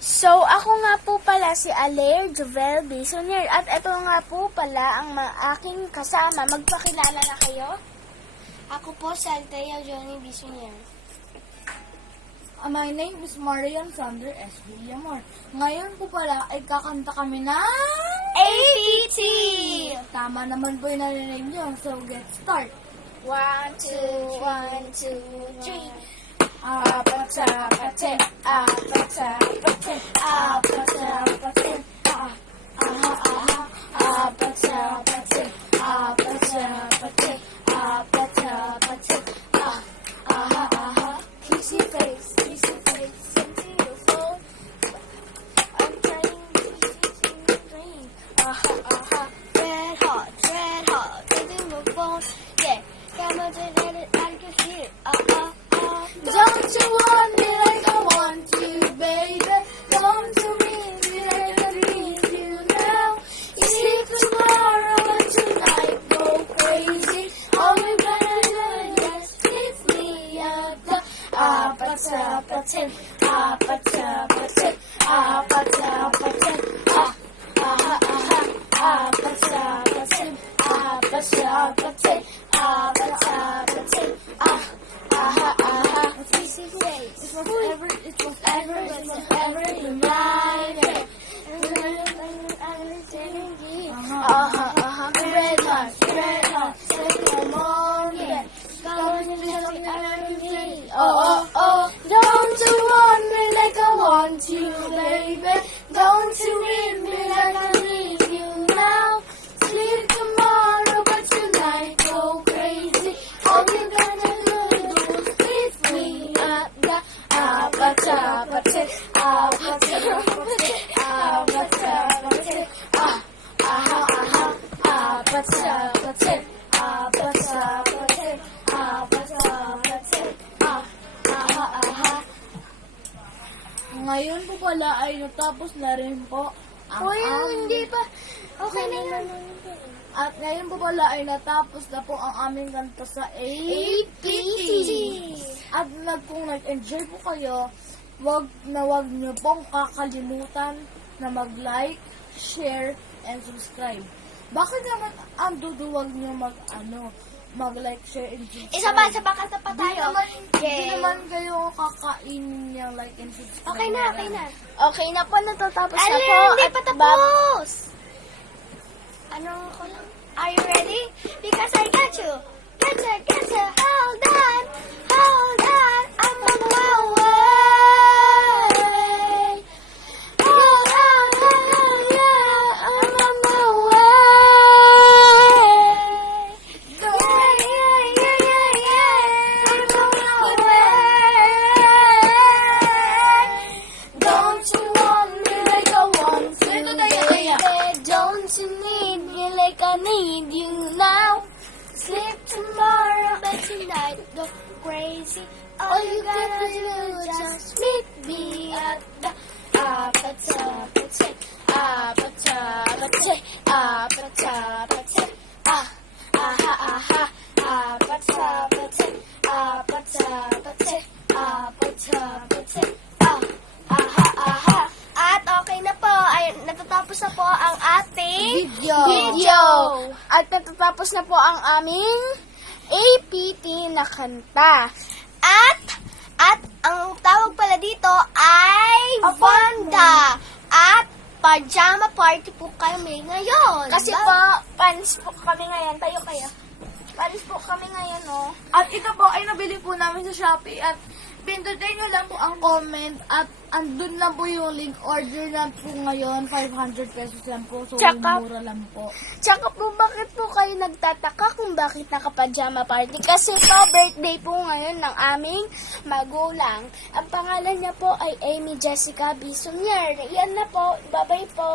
So, ako nga po pala si Alair Jovel Bisonier at ito nga po pala ang aking kasama. Magpakilala na kayo. Ako po si Althea Johnny Bisonier. My name is Marian Sander S. Villamor. Ngayon po pala ay kakanta kami ng APT! Tama naman po yung narinig nyo. So, get start. 1, 2, 1, 2, 3. Apatsa, patse, apatsa, patse, apatsa, patse, apatsa, patse, apatsa, patse, apatsa, patse, Kissy face, into your phone. I'm trying to dream. Red hot, into your phone. Yeah, come on, I can feel it. Don't you want me like I want you, baby? Don't you need me like I need you now? You sleep tomorrow and tonight go crazy. All you gotta do is just give me a dog. Apatsa, patse, apatsa, patse, apatsa, patse, apatsa, patse, apatsa, patse, apatsa, patse, Kissy face. It was ever in my head. Red hot, second morning. Don't you want me like I want you, baby? Don't you need me like I need you now? Sleep tomorrow, but tonight go crazy. All you gotta do is leave me at the apatsa, patse, apatsa, patse, apatsa, patse, apatsa, patse, apatsa, patse, apatsa, patse, Ngayon po pala ay natapos na rin po ang Hindi pa. Okay na yan. At ngayon po pala ay natapos na po ang aming kanta sa APT. At kung nag-enjoy po kayo, wag nyo pong kakalimutan na mag-like, share, and subscribe. Bakit naman ang duduwag nyo mag-like, share, and subscribe? Isa pa kanta pa tayo. Hindi naman kayo kakain yung like and subscribe. Okay na. Okay na po, natatapos na Alin, po. hindi At pa tapos. Ano ko lang? Are you ready? Because I got you. Gotcha. Hold on. I'm on my way. Hold on. I'm on my way. Yeah. I'm on my way. Don't you want me like I want you, baby? Don't you need me like I need you now? Sleep tomorrow, but tonight go crazy. All you gotta do is just meet me at the apatsa, patse, apatsa, patse, apatsa, patse, apatsa, patse, apatsa, patse, apatsa, patse, At okay na po, ay natatapos na po ang ating video. At natatapos na po ang aming APT na kanta. At ang tawag pala dito ay Banda. At pajama party po kami ngayon. Kasi po, fans po kami ngayon. Tayo kayo. Fans po kami ngayon, oh. At ito po ay nabili po namin sa Shopee at pindutin nyo lang po ang comment at andun lang po yung link. Order na po ngayon, 500 pesos lang po. So, mura lang po. Tsaka po, bakit po kayo nagtataka kung bakit naka-pajama party? Kasi po, birthday po ngayon ng aming magulang. Ang pangalan niya po ay Amy Jessica Bisonier. Yan na po. Bye-bye po.